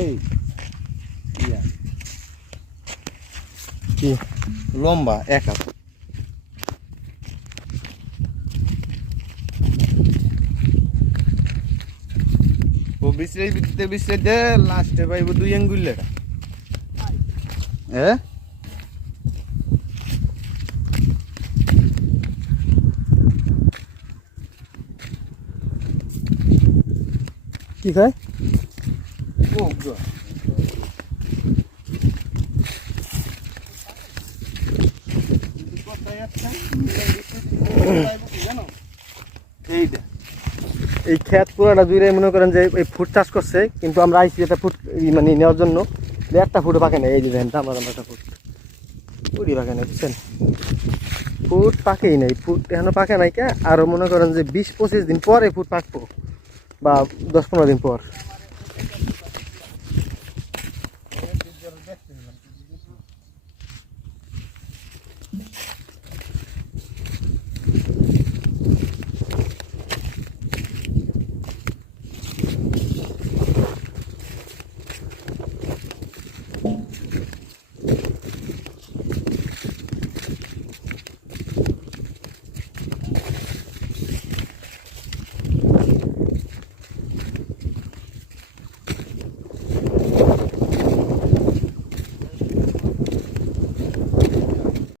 এই কি লম্বা এক হাত। ও বিশ্রাইতে লাস্টে পাইব 2 আঙ্গুল লেখা। হ্যাঁ কি খায়? ও এই ক্ষেত পুরাটা জুড়ে মনে করেন যে এই ফুট চাষ করছে, কিন্তু আমরা আইসি এটা ফুট মানে নেওয়ার জন্য, একটা ফুটও পাকে নাই। এই যে দেখেন আমার একটা ফুট পুরি পাকে নাই, বুঝছেন? ফুট পাকেই নাই, ফুট এখনো পাকে নাই কে। আরও মনে করেন যে 20-25 দিন পরে ফুট পাকবো, বা 10-15 দিন পর।